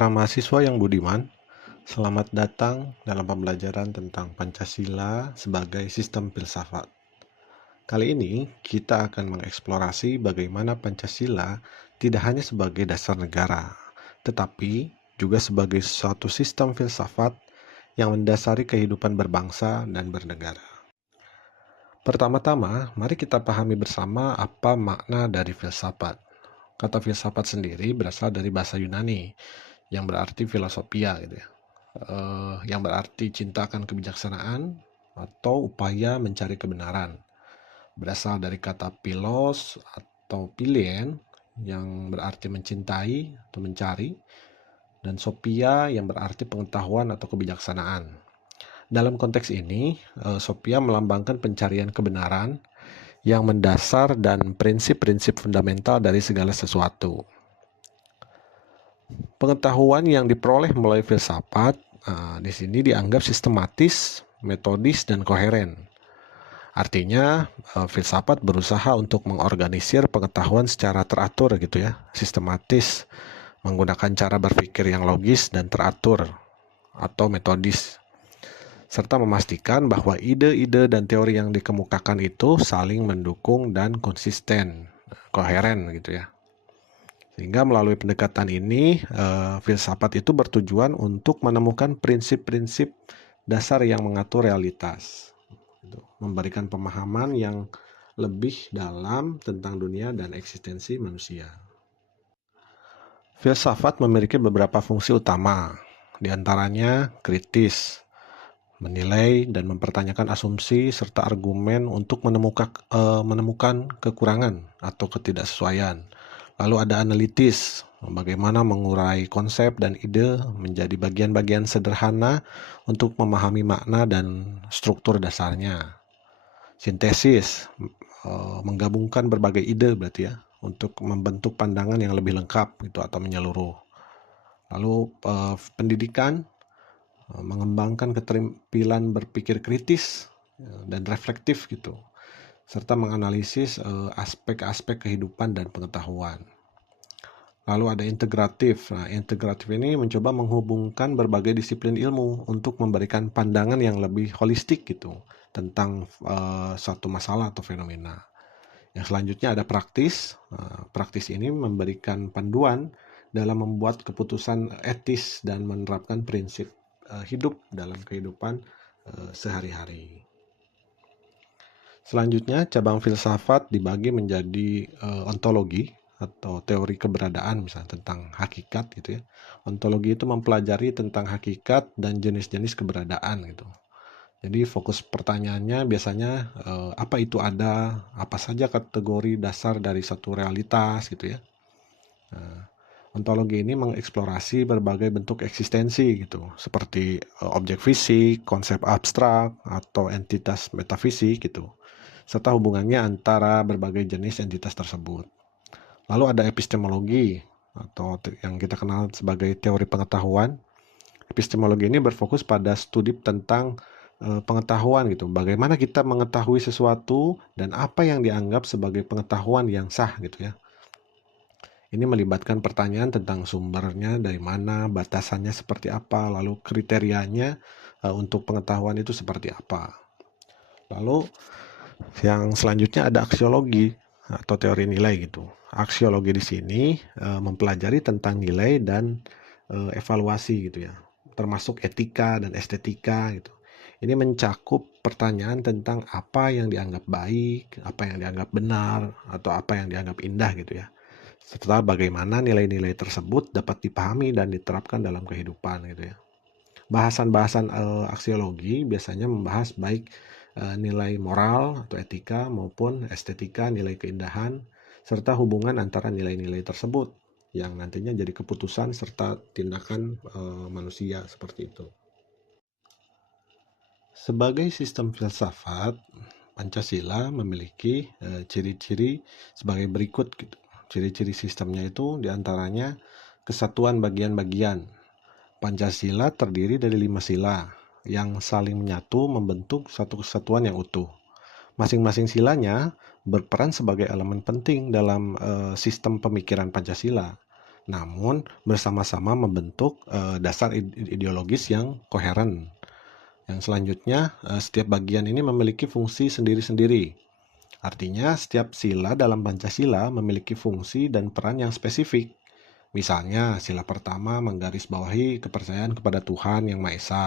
para mahasiswa yang budiman, selamat datang dalam pembelajaran tentang Pancasila sebagai sistem filsafat. Kali ini kita akan mengeksplorasi bagaimana Pancasila tidak hanya sebagai dasar negara, tetapi juga sebagai suatu sistem filsafat yang mendasari kehidupan berbangsa dan bernegara. Pertama-tama, mari kita pahami bersama apa makna dari filsafat. Kata filsafat sendiri berasal dari bahasa Yunani yang berarti filosofia gitu ya. Yang berarti cinta akan kebijaksanaan atau upaya mencari kebenaran. Berasal dari kata philos atau philien yang berarti mencintai atau mencari, dan sophia yang berarti pengetahuan atau kebijaksanaan. Dalam konteks ini, sophia melambangkan pencarian kebenaran yang mendasar dan prinsip-prinsip fundamental dari segala sesuatu. Pengetahuan yang diperoleh melalui filsafat di sini dianggap sistematis, metodis, dan koheren. Artinya, filsafat berusaha untuk mengorganisir pengetahuan secara teratur gitu ya, sistematis, menggunakan cara berpikir yang logis dan teratur atau metodis, serta memastikan bahwa ide-ide dan teori yang dikemukakan itu saling mendukung dan konsisten, koheren gitu ya. Sehingga melalui pendekatan ini, filsafat itu bertujuan untuk menemukan prinsip-prinsip dasar yang mengatur realitas, memberikan pemahaman yang lebih dalam tentang dunia dan eksistensi manusia. Filsafat memiliki beberapa fungsi utama, diantaranya kritis, menilai dan mempertanyakan asumsi serta argumen untuk menemukan kekurangan atau ketidaksesuaian. Lalu ada analitis, bagaimana mengurai konsep dan ide menjadi bagian-bagian sederhana untuk memahami makna dan struktur dasarnya. Sintesis, menggabungkan berbagai ide berarti ya, untuk membentuk pandangan yang lebih lengkap gitu atau menyeluruh. Lalu pendidikan, mengembangkan keterampilan berpikir kritis dan reflektif gitu, serta menganalisis aspek-aspek kehidupan dan pengetahuan. Lalu ada integratif. Nah, integratif ini mencoba menghubungkan berbagai disiplin ilmu untuk memberikan pandangan yang lebih holistik gitu tentang suatu masalah atau fenomena. Yang selanjutnya ada praktis. Praktis ini memberikan panduan dalam membuat keputusan etis dan menerapkan prinsip hidup dalam kehidupan sehari-hari. Selanjutnya, cabang filsafat dibagi menjadi ontologi atau teori keberadaan, misalnya tentang hakikat gitu ya. Ontologi itu mempelajari tentang hakikat dan jenis-jenis keberadaan gitu. Jadi fokus pertanyaannya biasanya apa itu ada, apa saja kategori dasar dari satu realitas gitu ya. Ontologi ini mengeksplorasi berbagai bentuk eksistensi gitu, seperti objek fisik, konsep abstrak, atau entitas metafisik gitu, serta hubungannya antara berbagai jenis entitas tersebut. Lalu ada epistemologi, atau yang kita kenal sebagai teori pengetahuan. Epistemologi ini berfokus pada studi tentang pengetahuan gitu, bagaimana kita mengetahui sesuatu dan apa yang dianggap sebagai pengetahuan yang sah gitu ya. Ini melibatkan pertanyaan tentang sumbernya dari mana, batasannya seperti apa, lalu kriterianya untuk pengetahuan itu seperti apa. Lalu yang selanjutnya ada aksiologi atau teori nilai gitu. Aksiologi di sini mempelajari tentang nilai dan evaluasi gitu ya, termasuk etika dan estetika gitu. Ini mencakup pertanyaan tentang apa yang dianggap baik, apa yang dianggap benar, atau apa yang dianggap indah gitu ya. Serta bagaimana nilai-nilai tersebut dapat dipahami dan diterapkan dalam kehidupan gitu ya. Bahasan-bahasan aksiologi biasanya membahas baik nilai moral atau etika maupun estetika, nilai keindahan, serta hubungan antara nilai-nilai tersebut yang nantinya jadi keputusan serta tindakan manusia seperti itu. Sebagai sistem filsafat, Pancasila memiliki ciri-ciri sebagai berikut gitu. Ciri-ciri sistemnya itu diantaranya kesatuan bagian-bagian. Pancasila terdiri dari 5 sila yang saling menyatu membentuk satu kesatuan yang utuh. Masing-masing silanya berperan sebagai elemen penting dalam sistem pemikiran Pancasila. namun bersama-sama membentuk dasar ideologis yang koheren. Yang selanjutnya, setiap bagian ini memiliki fungsi sendiri-sendiri. Artinya, setiap sila dalam Pancasila memiliki fungsi dan peran yang spesifik. Misalnya, sila pertama menggarisbawahi kepercayaan kepada Tuhan Yang Maha Esa,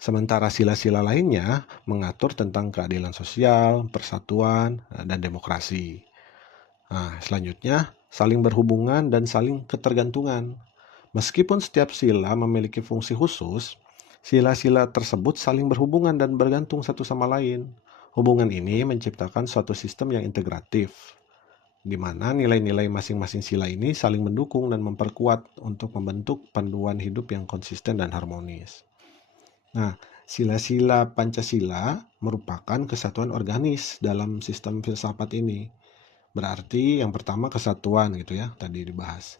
sementara sila-sila lainnya mengatur tentang keadilan sosial, persatuan, dan demokrasi. Nah, selanjutnya, saling berhubungan dan saling ketergantungan. Meskipun setiap sila memiliki fungsi khusus, sila-sila tersebut saling berhubungan dan bergantung satu sama lain. Hubungan ini menciptakan suatu sistem yang integratif, di mana nilai-nilai masing-masing sila ini saling mendukung dan memperkuat untuk membentuk panduan hidup yang konsisten dan harmonis. Nah, sila-sila Pancasila merupakan kesatuan organis dalam sistem filsafat ini. Berarti yang pertama kesatuan gitu ya, tadi dibahas.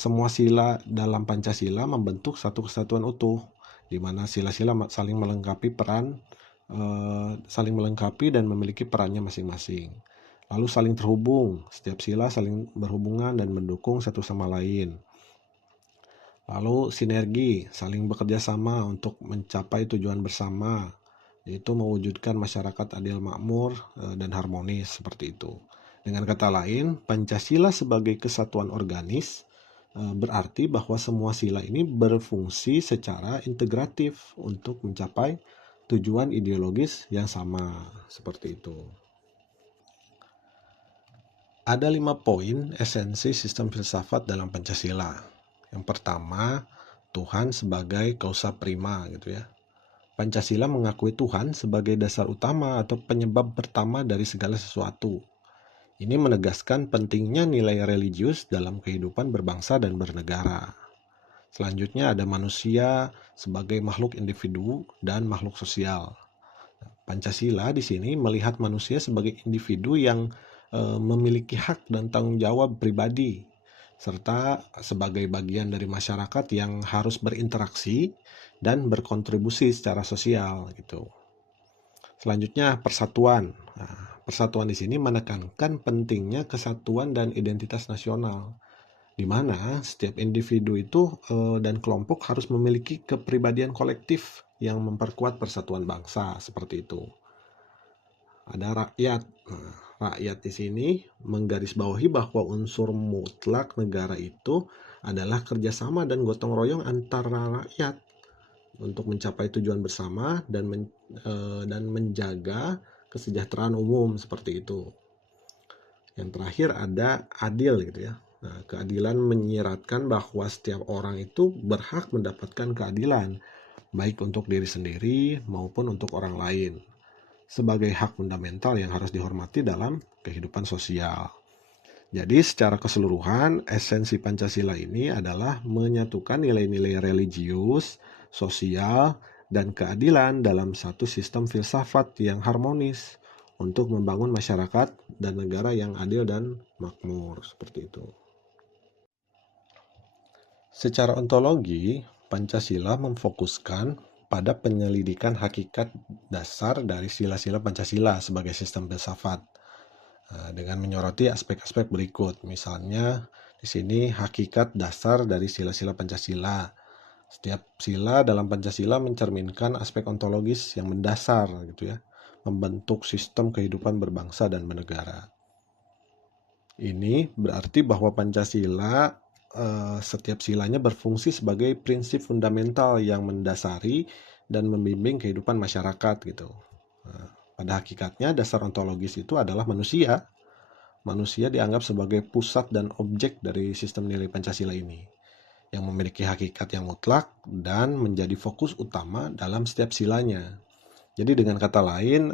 Semua sila dalam Pancasila membentuk satu kesatuan utuh, di mana sila-sila saling melengkapi dan memiliki perannya masing-masing. Lalu saling terhubung, setiap sila saling berhubungan dan mendukung satu sama lain. Lalu sinergi, saling bekerja sama untuk mencapai tujuan bersama, yaitu mewujudkan masyarakat adil makmur dan harmonis seperti itu. Dengan kata lain, Pancasila sebagai kesatuan organis berarti bahwa semua sila ini berfungsi secara integratif untuk mencapai tujuan ideologis yang sama, seperti itu. Ada 5 poin esensi sistem filsafat dalam Pancasila. Yang pertama, Tuhan sebagai kausa prima gitu ya. Pancasila mengakui Tuhan sebagai dasar utama atau penyebab pertama dari segala sesuatu. Ini menegaskan pentingnya nilai religius dalam kehidupan berbangsa dan bernegara. Selanjutnya ada manusia sebagai makhluk individu dan makhluk sosial. Pancasila di sini melihat manusia sebagai individu yang memiliki hak dan tanggung jawab pribadi, serta sebagai bagian dari masyarakat yang harus berinteraksi dan berkontribusi secara sosial gitu. Selanjutnya persatuan. Nah, persatuan di sini menekankan pentingnya kesatuan dan identitas nasional, di mana setiap individu itu dan kelompok harus memiliki kepribadian kolektif yang memperkuat persatuan bangsa seperti itu. Ada rakyat. Nah, rakyat di sini menggarisbawahi bahwa unsur mutlak negara itu adalah kerjasama dan gotong royong antara rakyat untuk mencapai tujuan bersama dan menjaga kesejahteraan umum seperti itu. Yang terakhir ada adil gitu ya. Nah, keadilan menyiratkan bahwa setiap orang itu berhak mendapatkan keadilan, baik untuk diri sendiri maupun untuk orang lain, sebagai hak fundamental yang harus dihormati dalam kehidupan sosial. Jadi secara keseluruhan, esensi Pancasila ini adalah menyatukan nilai-nilai religius, sosial, dan keadilan dalam satu sistem filsafat yang harmonis untuk membangun masyarakat dan negara yang adil dan makmur, seperti itu. Secara ontologi, Pancasila memfokuskan pada penyelidikan hakikat dasar dari sila-sila Pancasila sebagai sistem filsafat, dengan menyoroti aspek-aspek berikut. Misalnya, di sini hakikat dasar dari sila-sila Pancasila. Setiap sila dalam Pancasila mencerminkan aspek ontologis yang mendasar gitu ya, membentuk sistem kehidupan berbangsa dan bernegara. Ini berarti bahwa Pancasila setiap silanya berfungsi sebagai prinsip fundamental yang mendasari dan membimbing kehidupan masyarakat gitu. Pada hakikatnya dasar ontologis itu adalah manusia. Manusia dianggap sebagai pusat dan objek dari sistem nilai Pancasila ini, yang memiliki hakikat yang mutlak dan menjadi fokus utama dalam setiap silanya. Jadi dengan kata lain,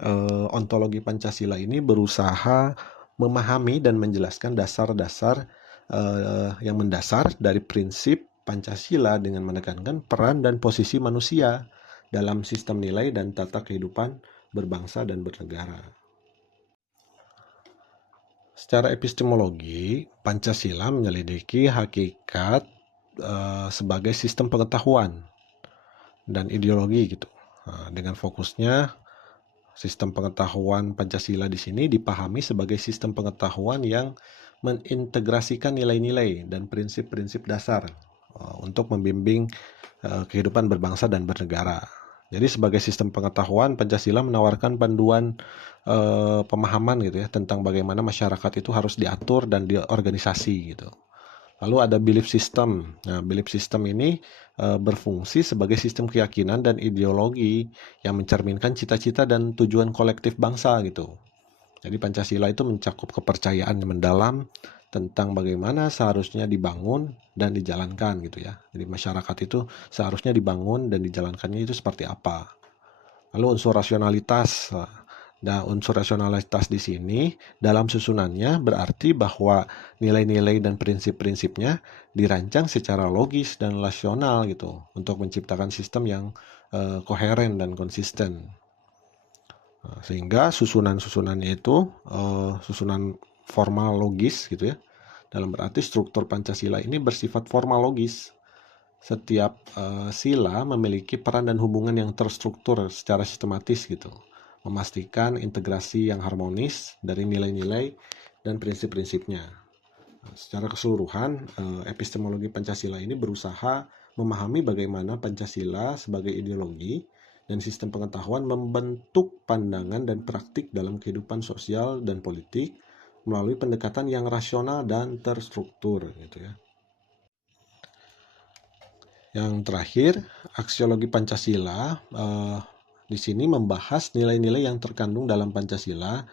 ontologi Pancasila ini berusaha memahami dan menjelaskan dasar-dasar yang mendasar dari prinsip Pancasila dengan menekankan peran dan posisi manusia dalam sistem nilai dan tata kehidupan berbangsa dan bernegara. Secara epistemologi, Pancasila menyelidiki hakikat sebagai sistem pengetahuan dan ideologi gitu. Nah, dengan fokusnya sistem pengetahuan Pancasila di sini dipahami sebagai sistem pengetahuan yang mengintegrasikan nilai-nilai dan prinsip-prinsip dasar untuk membimbing kehidupan berbangsa dan bernegara. Jadi sebagai sistem pengetahuan, Pancasila menawarkan panduan pemahaman gitu ya tentang bagaimana masyarakat itu harus diatur dan diorganisasi gitu. Lalu ada belief system. Nah, belief system ini berfungsi sebagai sistem keyakinan dan ideologi yang mencerminkan cita-cita dan tujuan kolektif bangsa gitu. Jadi Pancasila itu mencakup kepercayaan yang mendalam tentang bagaimana seharusnya dibangun dan dijalankan gitu ya. Jadi masyarakat itu seharusnya dibangun dan dijalankannya itu seperti apa. Lalu unsur rasionalitas. Nah, unsur rasionalitas di sini dalam susunannya berarti bahwa nilai-nilai dan prinsip-prinsipnya dirancang secara logis dan rasional gitu untuk menciptakan sistem yang koheren dan konsisten. Sehingga susunan-susunannya itu susunan formal logis gitu ya. Dalam berarti struktur Pancasila ini bersifat formal logis. Setiap sila memiliki peran dan hubungan yang terstruktur secara sistematis gitu. Memastikan integrasi yang harmonis dari nilai-nilai dan prinsip-prinsipnya. Secara keseluruhan, epistemologi Pancasila ini berusaha memahami bagaimana Pancasila sebagai ideologi dan sistem pengetahuan membentuk pandangan dan praktik dalam kehidupan sosial dan politik melalui pendekatan yang rasional dan terstruktur gitu ya. Yang terakhir, aksiologi Pancasila di sini membahas nilai-nilai yang terkandung dalam Pancasila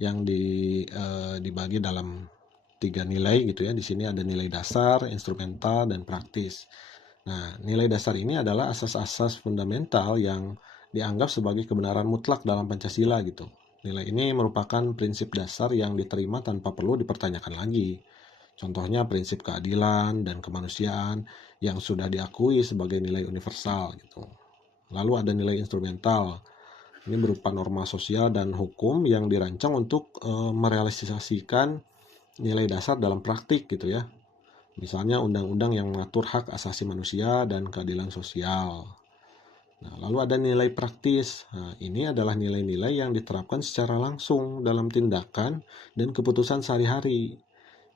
yang dibagi dalam 3 nilai gitu ya. Di sini ada nilai dasar, instrumental, dan praktis. Nah, nilai dasar ini adalah asas-asas fundamental yang dianggap sebagai kebenaran mutlak dalam Pancasila gitu. Nilai ini merupakan prinsip dasar yang diterima tanpa perlu dipertanyakan lagi. Contohnya prinsip keadilan dan kemanusiaan yang sudah diakui sebagai nilai universal gitu. Lalu ada nilai instrumental. Ini berupa norma sosial dan hukum yang dirancang untuk merealisasikan nilai dasar dalam praktik gitu ya. Misalnya undang-undang yang mengatur hak asasi manusia dan keadilan sosial. Nah, lalu ada nilai praktis. Nah, ini adalah nilai-nilai yang diterapkan secara langsung dalam tindakan dan keputusan sehari-hari.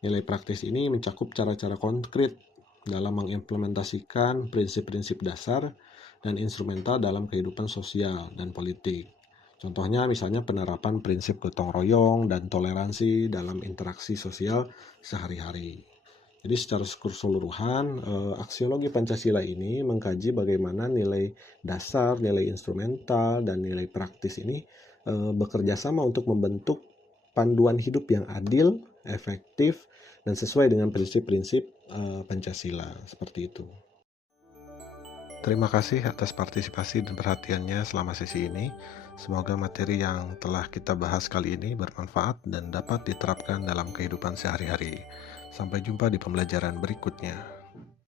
Nilai praktis ini mencakup cara-cara konkret dalam mengimplementasikan prinsip-prinsip dasar dan instrumental dalam kehidupan sosial dan politik. Contohnya misalnya penerapan prinsip gotong royong dan toleransi dalam interaksi sosial sehari-hari. Jadi secara keseluruhan, aksiologi Pancasila ini mengkaji bagaimana nilai dasar, nilai instrumental, dan nilai praktis ini bekerja sama untuk membentuk panduan hidup yang adil, efektif, dan sesuai dengan prinsip-prinsip Pancasila. Seperti itu. Terima kasih atas partisipasi dan perhatiannya selama sesi ini. Semoga materi yang telah kita bahas kali ini bermanfaat dan dapat diterapkan dalam kehidupan sehari-hari. Sampai jumpa di pembelajaran berikutnya.